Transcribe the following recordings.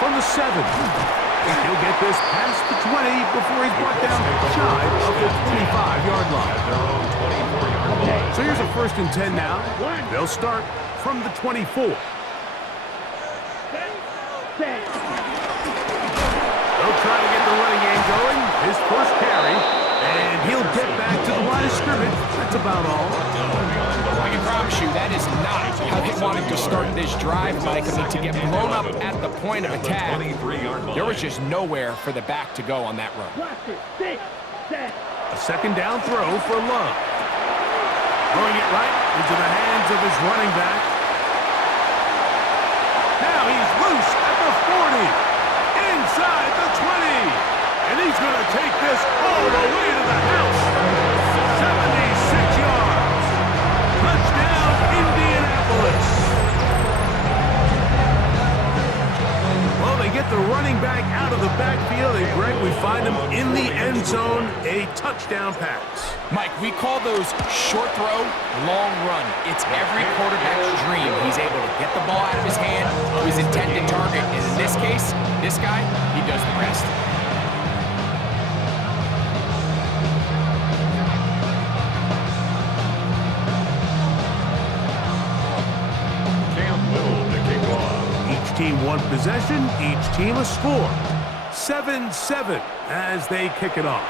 from the 7. He'll get this past the 20 before he's brought down shy of the 25-yard line. So here's a 1st and 10 now. They'll start from the 24. They'll try to get the running game going. His first carry, and he'll get back to the line of scrimmage. That's about all. I can promise you that is not how they wanted to start this drive, Mike. I mean, to get blown up at the point of attack, there was just nowhere for the back to go on that run. A 2nd down throw for Love. Throwing it right into the hands of his running back. Now he's loose at the 40. Inside the 20. And he's going to take this all the way to the house. 76 yards. Touchdown, Indianapolis. Well, they get the running back out of the backfield, and Greg, we find him in the end zone, a touchdown pass. Mike, we call those short throw, long run. It's every quarterback's dream. He's able to get the ball out of his hand to his intended target. And in this case, this guy, he does the rest. Each team one possession, each team a score. 7-7 as they kick it off.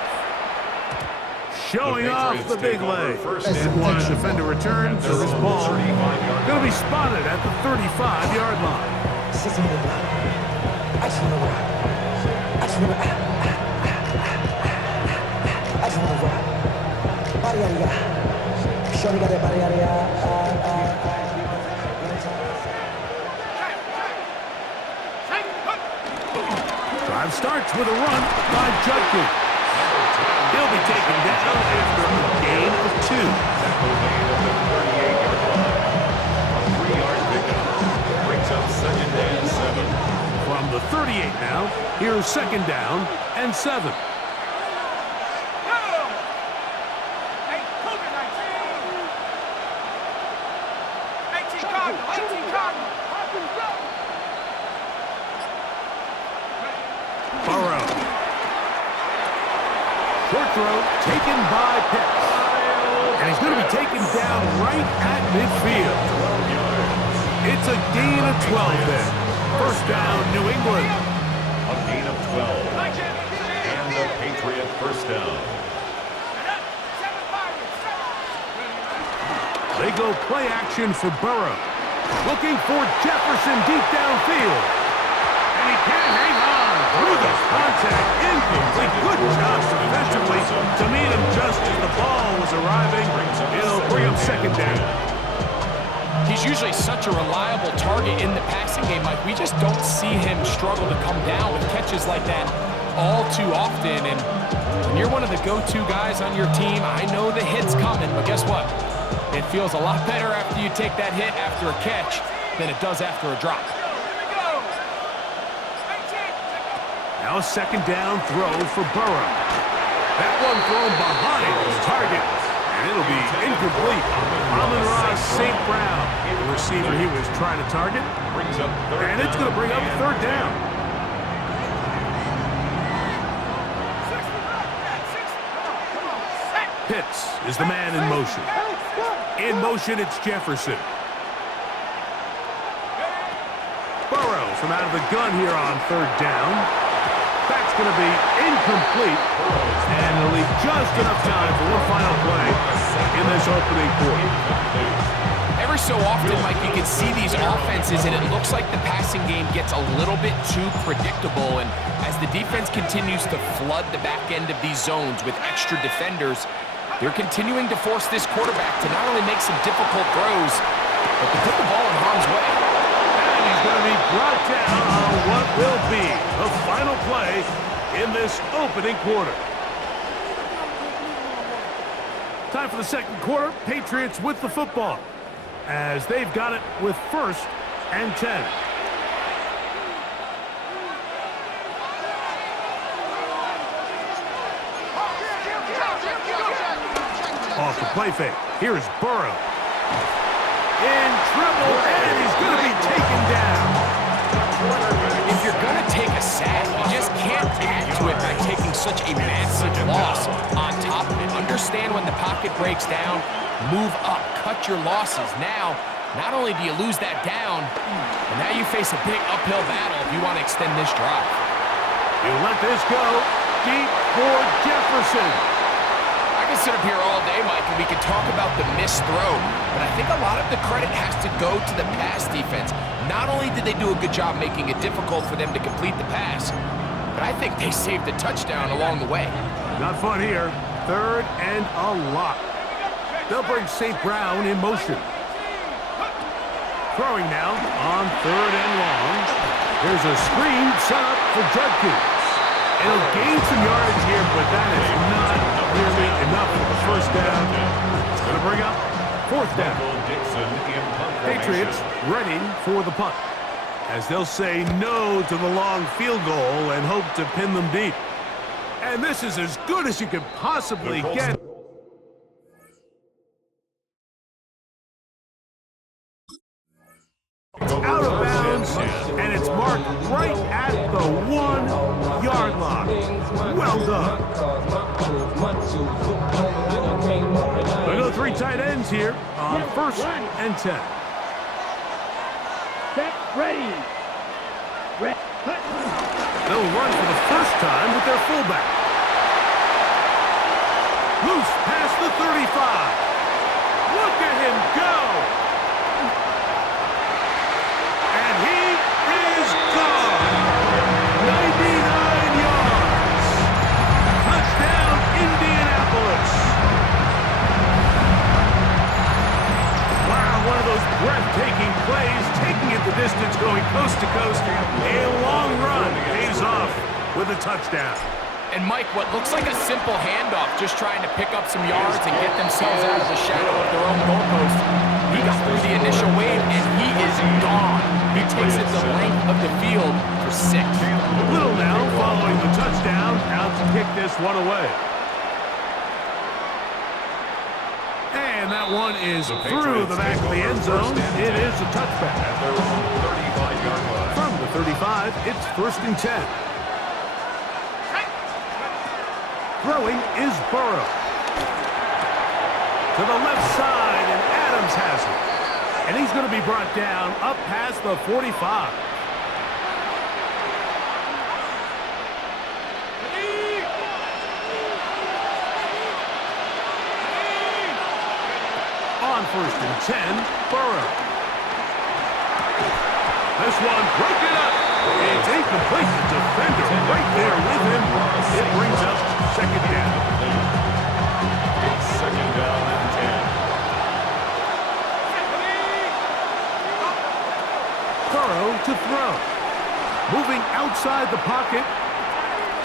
Showing off the big leg. Didn't want a defender return, so this ball going to be spotted at the 35-yard line. Drive starts with a run by Judkins. He'll be taken down after a gain of 2. A 3-yard pickup brings up 2nd and 7. From the 38 now, here's 2nd down and 7. Burrow. Short throw taken by Pitts. And he's going to be taken down right at midfield. It's a gain of 12 there. 1st down, New England. A gain of 12. And the Patriot 1st down. They go play action for Burrow. Looking for Jefferson deep downfield. And he can't hang on through the contact. Incomplete. Good job defensively to meet him just as the ball was arriving. It'll bring up 2nd down. He's usually such a reliable target in the passing game, Mike. We just don't see him struggle to come down with catches like that all too often. And when you're one of the go-to guys on your team, I know the hit's coming, but guess what? It feels a lot better after you take that hit after a catch than it does after a drop. Now a 2nd down throw for Burrow. That one thrown behind his target, and it'll be incomplete. Amon-Ra St. Brown, the receiver he was trying to target. And it's going to bring up 3rd down. Pitts is the man in motion. In motion, it's Jefferson. Burrow from out of the gun here on 3rd down. That's going to be incomplete. And it'll leave just enough time for one final play in this opening quarter. Every so often, Mike, you can see these offenses, and it looks like the passing game gets a little bit too predictable. And as the defense continues to flood the back end of these zones with extra defenders, they're continuing to force this quarterback to not only make some difficult throws, but to put the ball in harm's way. And he's going to be brought down on what will be the final play in this opening quarter. Time for the 2nd quarter. Patriots with the football as they've got it with 1st and 10. Off the play fake. Here's Burrow. In trouble, and he's going to be taken down. If you're going to sad. You just can't add to it by taking such a massive loss on top of it. Understand when the pocket breaks down, move up, cut your losses. Now, not only do you lose that down, but now you face a big uphill battle if you want to extend this drive. You let this go deep for Jefferson. I can sit up here all day, Mike, and we can talk about the missed throw, but I think a lot of the credit has to go to the pass defense. Not only did they do a good job making it difficult for them to complete the pass, but I think they saved a touchdown along the way. Not fun here. 3rd and a lot. They'll bring St. Brown in motion. Throwing now on 3rd and long. There's a screen set up for Judkins. It'll gain some yardage here, but that is not nearly enough for the first down. It's going to bring up 4th down. Patriots ready for the punt, as they'll say no to the long field goal and hope to pin them deep. And this is as good as you can possibly get. Out of bounds, and it's marked right at the 1-yard line. Well done. We go 3 tight ends here on 1st and 10. Set, ready. They'll run for the first time with their fullback. Loose past the 35. Look at him go. And he is gone. 99 yards. Touchdown, Indianapolis. Wow, one of those breathtaking plays, taking it the distance, going coast to coast. A long run pays off with a touchdown. And Mike, what looks like a simple handoff, just trying to pick up some yards and get themselves out of the shadow of their own goalpost. He got through the initial wave, and he is gone. He takes it the length of the field for 6. Little now following the touchdown, out to kick this one away. And that one is through the back of the end zone. It is a touchback. From the 35, it's 1st and 10. Throwing is Burrow. To the left side, and Adams has it. And he's going to be brought down up past the 45. On 1st and 10, Burrow. This one broken up. It's incomplete. The defender right there with him. It brings up 2nd down. It's 2nd down and 10. Burrow to throw. Moving outside the pocket.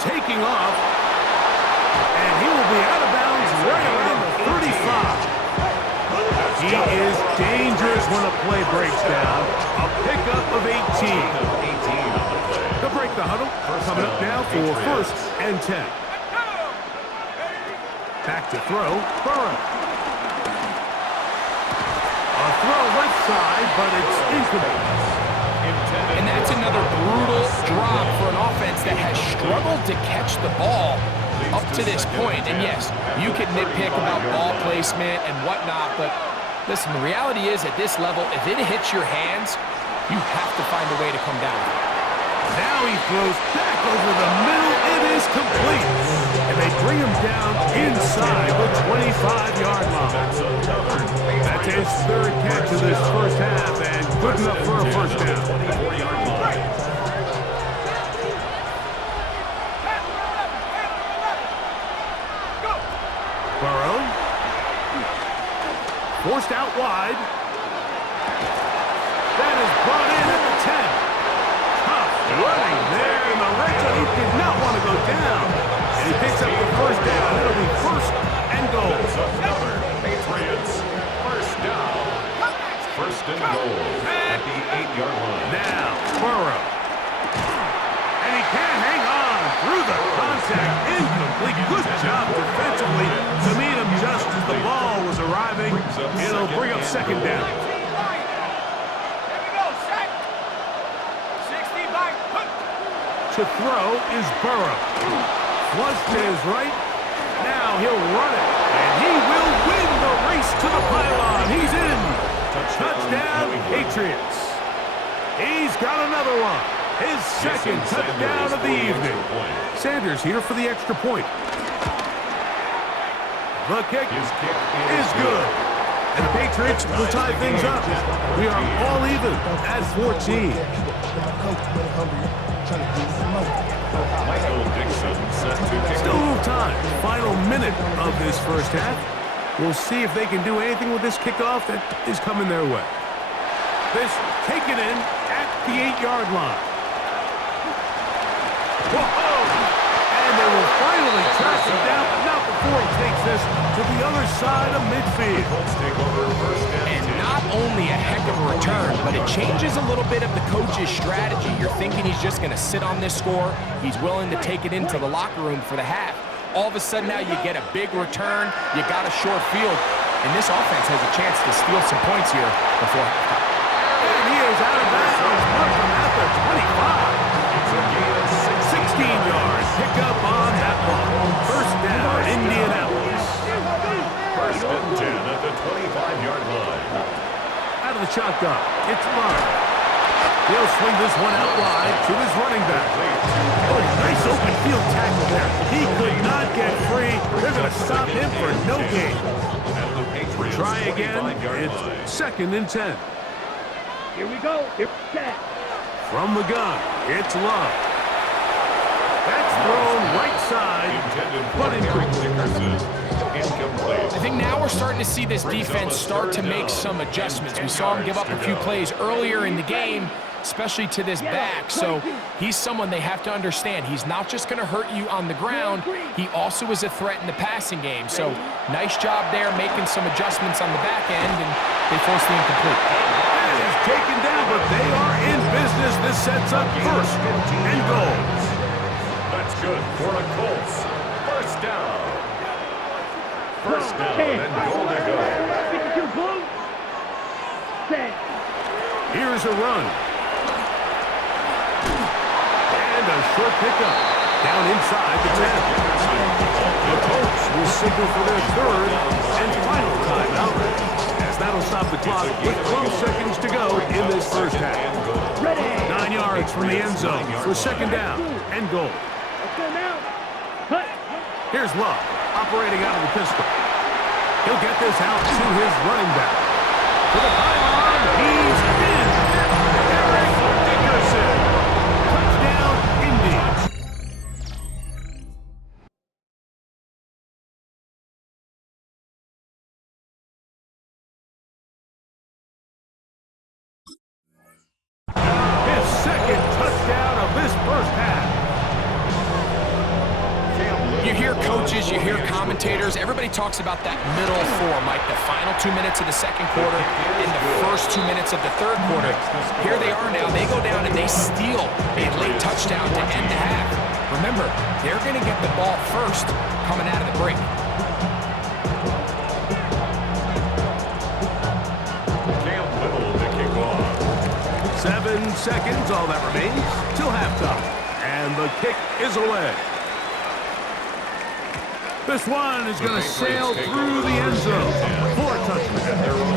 Taking off. And he will be out of bounds right around the 35. He is dangerous when a play breaks down. A pickup of 18. They'll break the huddle. Coming up now for 1st and 10. Back to throw, Burrow. A throw left side, but it's incomplete. And that's another brutal drop for an offense that has struggled to catch the ball up to this point. And yes, you can nitpick about ball placement and whatnot, but listen, the reality is at this level, if it hits your hands, you have to find a way to come down. Now he throws back over the middle. It is complete. And they bring him down inside the 25-yard line. That's his 3rd catch of this first half, and good enough for a first down. Burrow. Forced out wide. That is brought in at the 10. Tough running there in the red zone. He did not want to go down. And he picks up the first down. It'll be 1st and goal. Patriots, 1st down. 1st and goal at the 8-yard line. Now, Burrow. And he can't hang on through the contact. Incomplete. Good job defensively to meet him just as the ball was arriving. It'll bring up 2nd down. To throw is Burrow. Flush to his right. Now he'll run it. And he will win the race to the pylon. He's in. Touchdown, Patriots. He's got another one. His second touchdown of the evening. Sanders here for the extra point. The kick is good. And the Patriots will tie things up. We are all even at 14. Still a little time. Final minute of this first half. We'll see if they can do anything with this kickoff that is coming their way. This taken in at the 8-yard line. Whoa! And they will finally track him down, but not before he takes this to the other side of midfield. And not only a heck of a return, but it changes a little bit of the coach's strategy. You're thinking he's just going to sit on this score. He's willing to take it into the locker room for the half. All of a sudden now you get a big return. You got a short field. And this offense has a chance to steal some points here before halftime. And he is out of bounds. Mark him at the 25. 16 yards. Pick up on that one. First down, Indianapolis. First and 10 at the 25-yard line. Out of the shotgun, it's Love. He'll swing this one out wide to his running back. Oh, nice open field tackle there. He could not get free. They're going to stop him for no gain. Try again. It's second and 10. Here we go. Here we go. From the gun, it's Love. That's thrown right side, but incomplete. I think now we're starting to see this defense start to make some adjustments. We saw him give up a few plays earlier in the game, especially to this back. So he's someone they have to understand. He's not just going to hurt you on the ground. He also is a threat in the passing game. So nice job there making some adjustments on the back end, and they force the incomplete. That is taken down, but they are in business. This sets up first and goal. That's good for the Colts. First down. First down and goal to go. Here's a run. And a short pickup. Down inside the 10. The Colts will signal for their third and final timeout, as that'll stop the clock with 12 seconds to go in this first half. 9 yards from the end zone for second down and goal. Here's Love, operating out of the pistol. He'll get this out to his running back. To the pylon, he's in. Eric Dickerson. Touchdown, Indians. His second touchdown of this first half. You hear coaches, you hear commentators, everybody talks about that middle four, Mike, the final 2 minutes of the second quarter and the first 2 minutes of the third quarter. Here they are now. They go down and they steal a late touchdown to end the half. Remember, they're going to get the ball first coming out of the break. Cam Little to kick off. 7 seconds, all that remains, till halftime. And the kick is away. This one is going to sail through the end zone for a touchdown.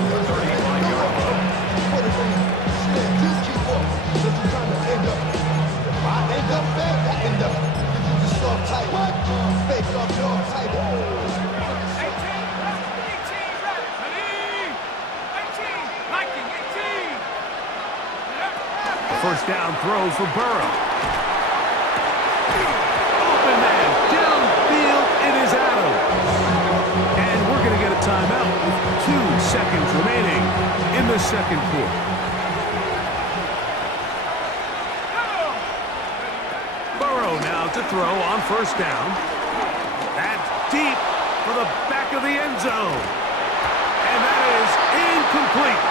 First down throw for Burrow. Open man, downfield, it is Adams. And we're going to get a timeout with 2 seconds remaining in the second quarter. Burrow now to throw on first down. That's deep for the back of the end zone. And that is incomplete.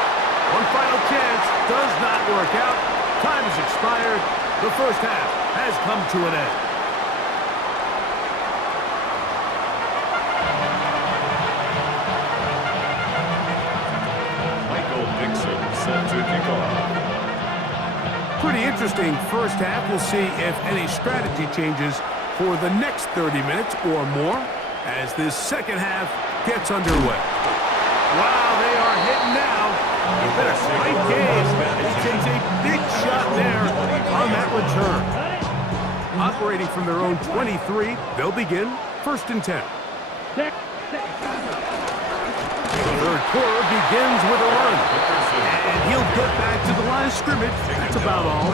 One final chance does not work out. Time has expired. The first half has come to an end. Michael Dixon set to kick off. Pretty interesting first half. We'll see if any strategy changes for the next 30 minutes or more as this second half gets underway. Wow, they are hitting now. It's been a great game. He takes a big shot there on that return. Operating from their own 23, they'll begin 1st and 10. The third quarter begins with a run. And he'll get back to the line of scrimmage. That's about all.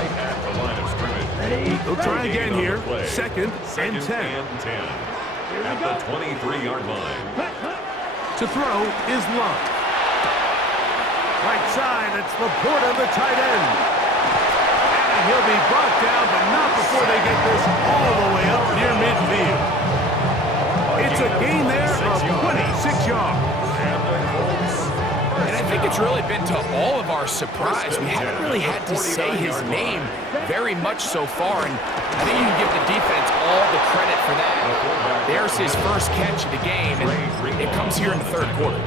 He'll try again here. 2nd and 10. At the 23-yard line. To throw is Love. Right side, it's Laporta, the tight end. And he'll be brought down, but not before they get this all the way up near midfield. It's a gain there of 26 yards. And I think it's really been to all of our surprise. We haven't really had to say his name very much so far, and I think you can give the defense all the credit for that. There's his first catch of the game, and it comes here in the third quarter.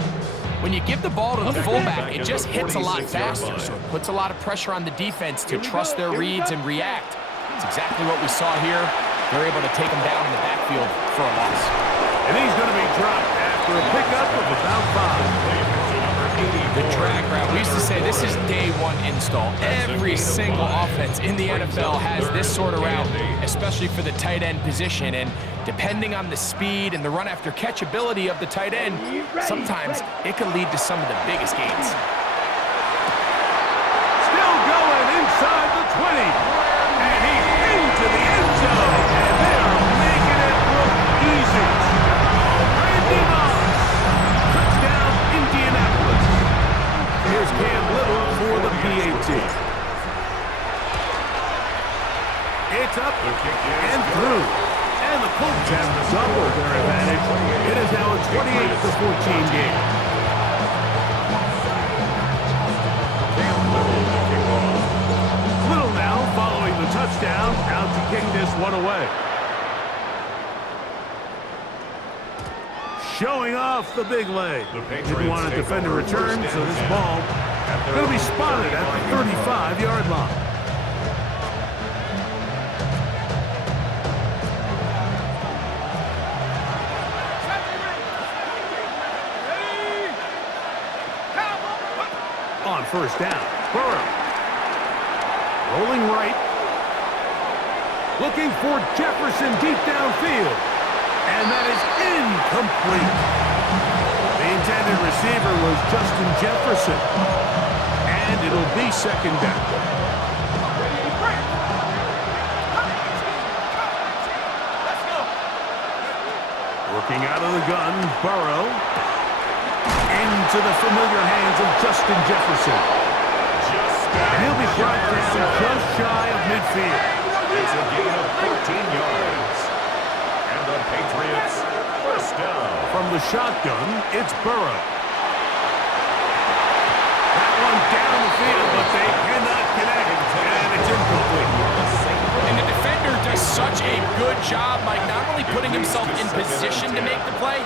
When you give the ball to the fullback, it just hits a lot faster, so it puts a lot of pressure on the defense to trust their reads and react. It's exactly what we saw here. They're able to take him down in the backfield for a loss. And he's going to be dropped after a pickup of about 5. The drag route. We used to say this is day one install. Every single offense in the NFL has this sort of route, especially for the tight end position. And depending on the speed and the run after catch ability of the tight end, sometimes it can lead to some of the biggest gains. Still going inside the 20. And he's into the end zone. And they're making it look easy. Brandon Moss. Touchdown, Indianapolis. Here's Cam Little for the PAT. It's up and through. And the Colts have doubled their advantage. It is now a 28-14 game. Little now following the touchdown, out to kick this one away. Showing off the big leg. Didn't want to defend a return, so this ball going to be spotted at the 35-yard line. On first down, Burrow. Rolling right. Looking for Jefferson deep downfield. And that is incomplete. The intended receiver was Justin Jefferson. And it'll be 2nd down. Working out of the gun, Burrow. Into the familiar hands of Justin Jefferson. And he'll be brought down just shy of midfield. It's a gain of 14 yards. And the Patriots first down. From the shotgun, it's Burrow. That one down the field, but they cannot connect. And it's incomplete. And the defender does such a good job, Mike, not only putting himself in position to make the play,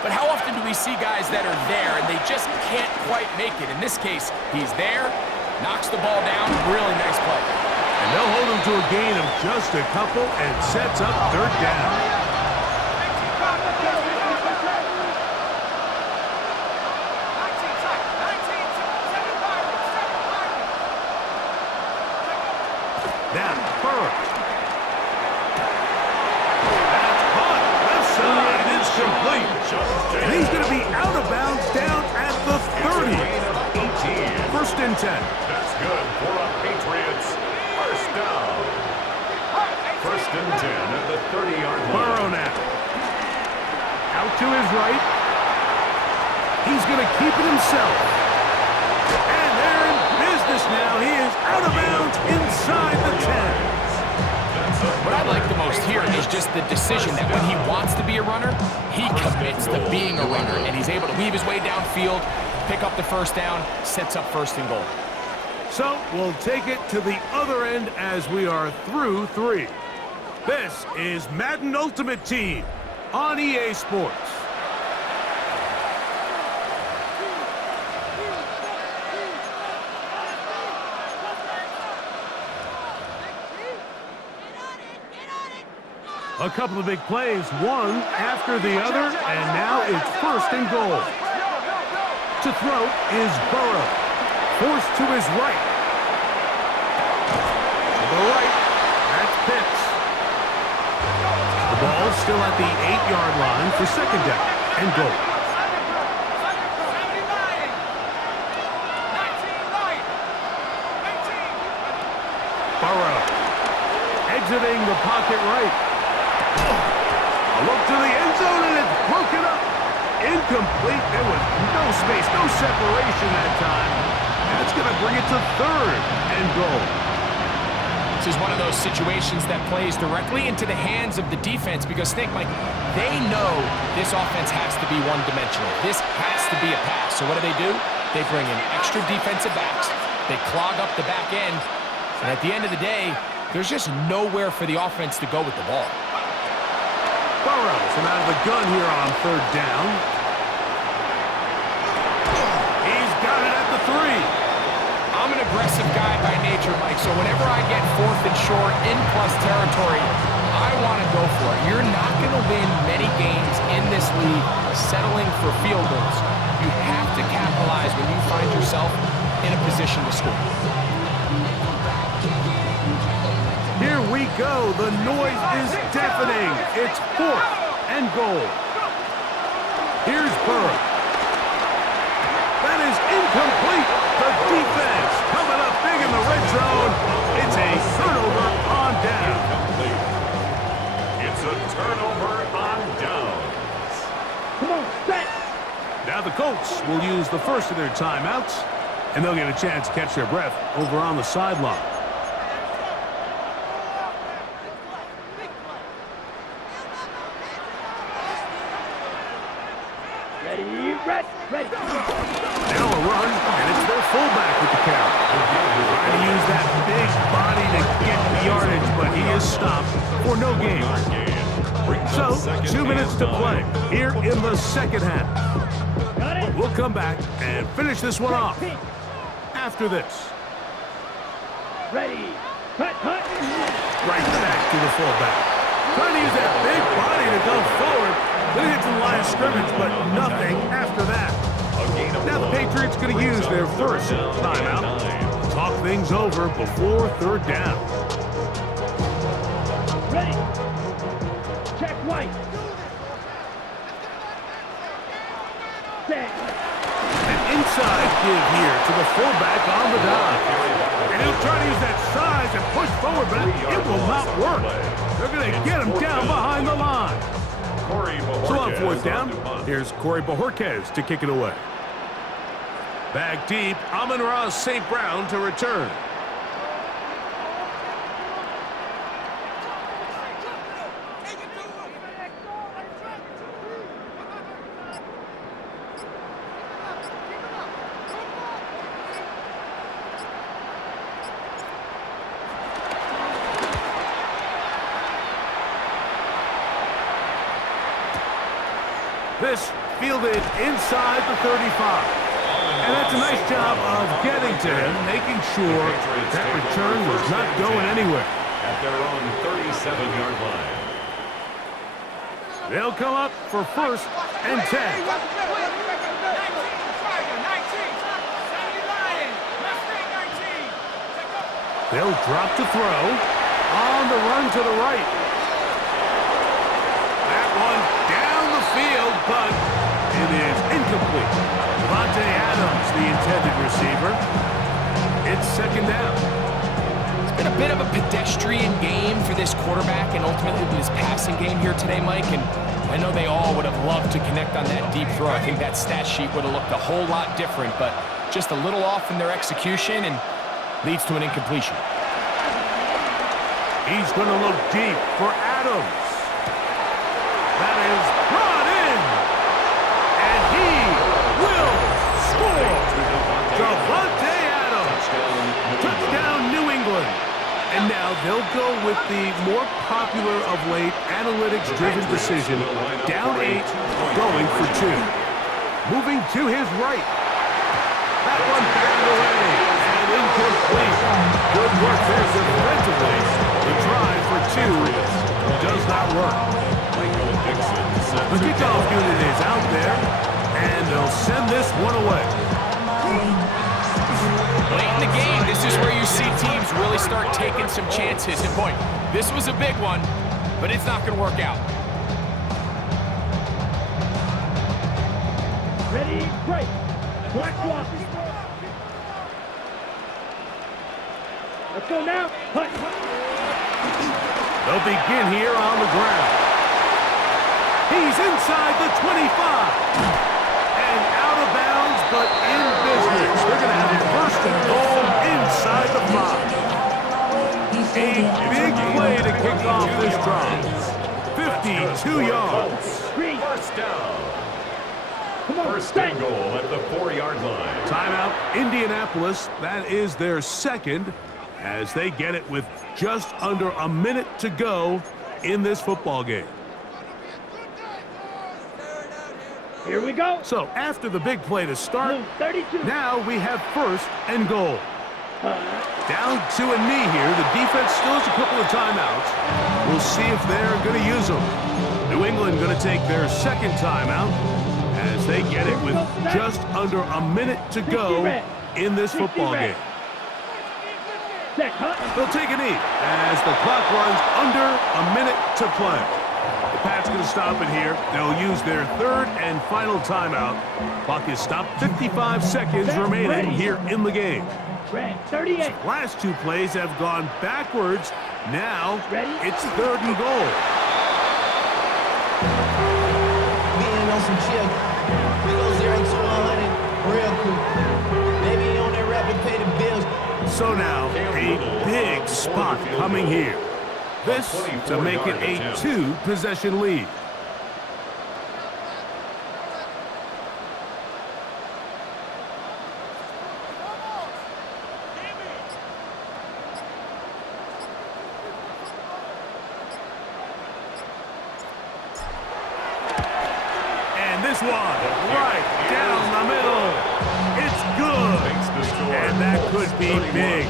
but how often do we see guys that are there and they just can't quite make it? In this case, he's there, knocks the ball down, really nice play. And they'll hold him to a gain of just a couple and sets up 3rd down. Now, Burrow. That's caught. Left side is complete. And he's going to be out of bounds down at the 30. 1st and 10. That's good for a Patriots first down. 1st and 10 at the 30-yard line. Burrow now. Out to his right. He's going to keep it himself. And they're in business now. He is out of bounds inside the 10. What I like the most here is just the decision that when he wants to be a runner, he commits to being a runner, and he's able to weave his way downfield, pick up the first down, sets up 1st and goal. So we'll take it to the other end as we are through 3. This is Madden Ultimate Team on EA Sports. A couple of big plays, one after the other, and now it's first and goal. To throw is Burrow. Forced to his right. To the right. That's Pitts. The ball still at the 8-yard line for second down and goal. Burrow. Exiting the pocket right. A look to the end zone, and it's broken up. Incomplete. There was no space, no separation that time. That's going to bring it to third and goal. This is one of those situations that plays directly into the hands of the defense because, think, Mike, they know this offense has to be one-dimensional. This has to be a pass. So what do? They bring in extra defensive backs. They clog up the back end. And at the end of the day, there's just nowhere for the offense to go with the ball. Burrow from out of the gun here on third down. He's got it at the 3. I'm an aggressive guy by nature, Mike, so whenever I get fourth and short in plus territory, I want to go for it. You're not going to win many games in this league settling for field goals. You have to capitalize when you find yourself in a position to score. Here we go. The noise is deafening. It's fourth and goal. Here's Burrow. That is incomplete. The defense coming up big in the red zone. It's a turnover on down. Incomplete. It's a turnover on downs. Come on, set. Now the Colts will use the first of their timeouts, and they'll get a chance to catch their breath over on the sideline. Ready. Now a run, and it's their fullback with the carry. Trying to use that big body to get the yardage, but he is stopped for no gain. So, 2 minutes to play here in the second half. We'll come back and finish this one off after this. Ready. Cut. Right back to the fullback. Trying to use that big body to go forward. Going to get to the line of scrimmage, but nothing after that. Now the Patriots going to use their first timeout. Talk things over before third down. Ready. Check white. Set. An inside give here to the fullback on the dive. And he'll try to use that size and push forward, but it will not work. They're going to get him down behind the line. So on fourth down, here's Corey Bojorquez to kick it away. Back deep, Amon-Ra St. Brown to return. This fielded inside the 35. And that's a nice job of getting to him, making sure that return was not going anywhere. At their own 37-yard line. They'll come up for first and 10. They'll drop to throw. On the run to the right. That one down the field, but it is incomplete. Devontae Adams, the intended receiver. It's second down. It's been a bit of a pedestrian game for this quarterback and ultimately this passing game here today, Mike. And I know they all would have loved to connect on that deep throw. I think that stat sheet would have looked a whole lot different, but just a little off in their execution and leads to an incompletion. He's going to look deep for Adams. That is brought in. And he will score. Devontae Adams. Touchdown, New England. And now they'll go with the more popular of late analytics-driven decision. Down 8, going for 2. Moving to his right. That one batted away and incomplete. Good work there defensively. The try for 2 does not work. Michael Dixon sends The it kickoff down. unit is out there, and they'll send this one away. Late in the game, this is where you see teams really start taking some chances. And boy, this was a big one, but it's not going to work out. Ready, break. Black block. Let's go now. Hut. They'll begin here on the ground. He's inside the 25. And out of bounds, but in business. They're going to have a first and goal inside the 5. A big play to kick off this drive. 52 yards. First down. Come on, First set. and goal at the 4-yard line. Timeout, Indianapolis. That is their second, as they get it with just under a minute to go in this football game. Here we go. So after the big play to start, Blue 32. now we have first and goal. Down to a knee here. The defense still has a couple of timeouts. We'll see if they're going to use them. New England going to take their second timeout as they get it with just under a minute to go in this football game. Set, hut. They'll take a knee as the clock runs under a minute to play. The Pats going to stop it here. They'll use their third and final timeout. Clock is stopped. 55 seconds remaining here in the game. Red 38. Last two plays have gone backwards. Now Ready? it's third and goal. Being on some chill. We go 0 to 100 real quick. Maybe on that rap and pay the bills. So now a big spot coming here. This to make it a 2-possession lead. And this one right down the middle. It's good. And that could be big.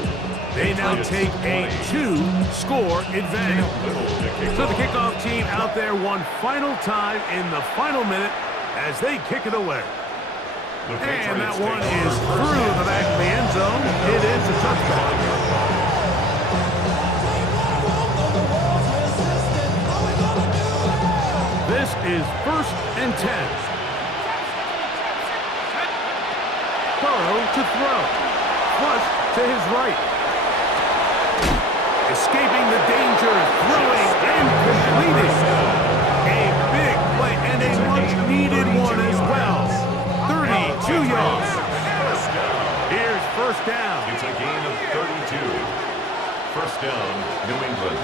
They now take a 2-score advantage. So the kickoff team out there one final time in the final minute as they kick it away. And that one is through the back of the end zone. It is a touchdown. This is first and 10. Burrow to throw. Flush to his right. Escaping the danger, throwing and completing. A big play and a much-needed one as well. 32 yards. Here's first down. It's a gain of 32. First down, New England.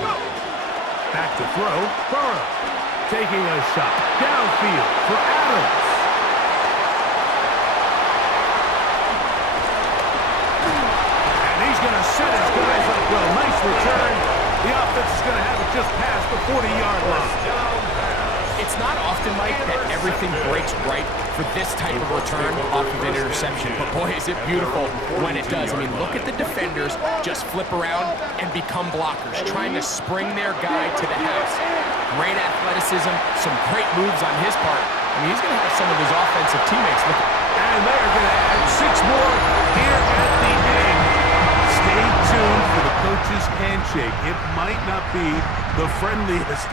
Back to throw, Burrow. Taking a shot downfield for Adams. And he's going to set his guys up well. Nice return. The offense is going to have it just past the 40-yard line. It's not often, Mike, that everything breaks right for this type of return off of an interception. But boy, is it beautiful when it does. I mean, look at the defenders just flip around and become blockers, trying to spring their guy to the house. Great athleticism, some great moves on his part. I mean, he's going to have some of his offensive teammates look. And they're going to add 6 more here at the end. Stay tuned for the coach's handshake. It might not be the friendliest.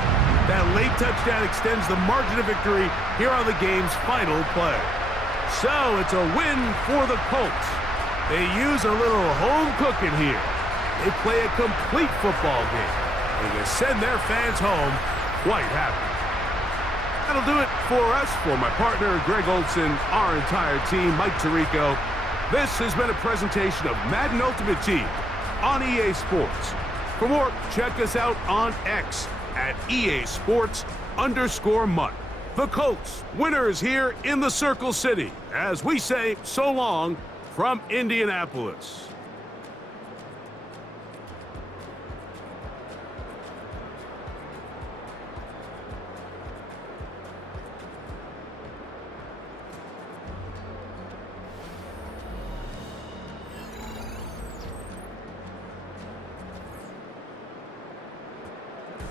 That late touchdown extends the margin of victory here on the game's final play. So it's a win for the Colts. They use a little home cooking here. They play a complete football game. They can send their fans home quite happy. That'll do it for us. For my partner, Greg Olson, our entire team, Mike Tirico, this has been a presentation of Madden Ultimate Team on EA Sports. For more, check us out on X at EA Sports_Mutt. The Colts, winners here in the Circle City, as we say so long from Indianapolis.